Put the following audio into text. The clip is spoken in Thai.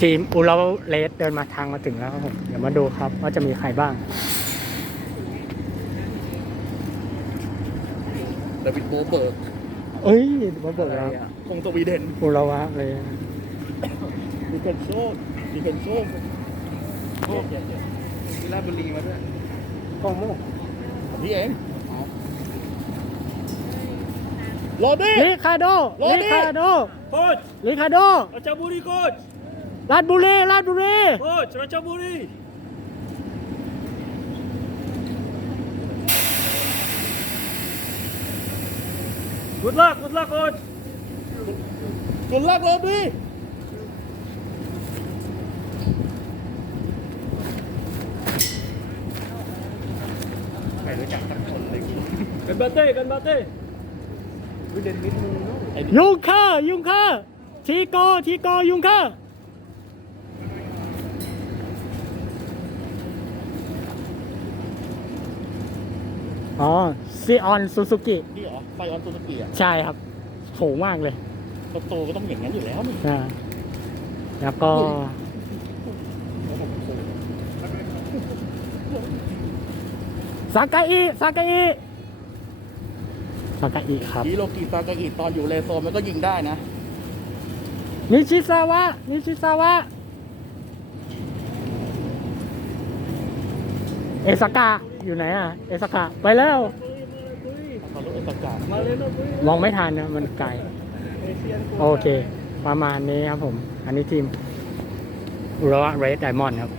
ทีมอุลาเลสเดินมาทางมาถึงแล้วครับผม เดี๋ยวมาดูครับว่าจะมีใครบ้างดาวิดโบเบิร์กเอ้ยมาเบิกแล้วคงสวีเดนอุลาวะเลยดิเคนโซดิเคนโซโอ้วิลาบุรีมาด้วยกองโม่พี่เองโรดี้ลิคาโดโรดิลิคาโดโค้ชลิคาโดราชบุรีโค้ช ราชบุรีราชบุรีโค้ชราชบุรี good luck good luck โค้ชกุนลักโรดี้ไม่รู้จักสักคนเลยกันบาเต้กันบาเต้วิเดนมิดมูเนาะไอ้ยุงเคอร์ยุงเคอร์ทีโกทีโกยุงเค อร์อ๋อซีออนซูซูกินี่เหรอไฟออนซูซูกิอะใช่ครับโหมากเลยโตๆก็ต้องอย่างนั้นอยู่แล้วนี่อ่าแล้วก็ ซากาอิซากาอิซากาอิครับฮิโรกิซากาอิตอนอยู่เลโซนมันก็ยิงได้นะนิชิซาวะนิชิซาวะ เอสากะอยู่ไหนอะ เอสากะไปแล้วตอนรถเอสกามาเลยนะปุ้ยมองไม่ทันนะมันไกล เอเชียนโอเค ประมาณนี้ครับผม อันนี้ทีมอุระเรดไดมอนด์ครับ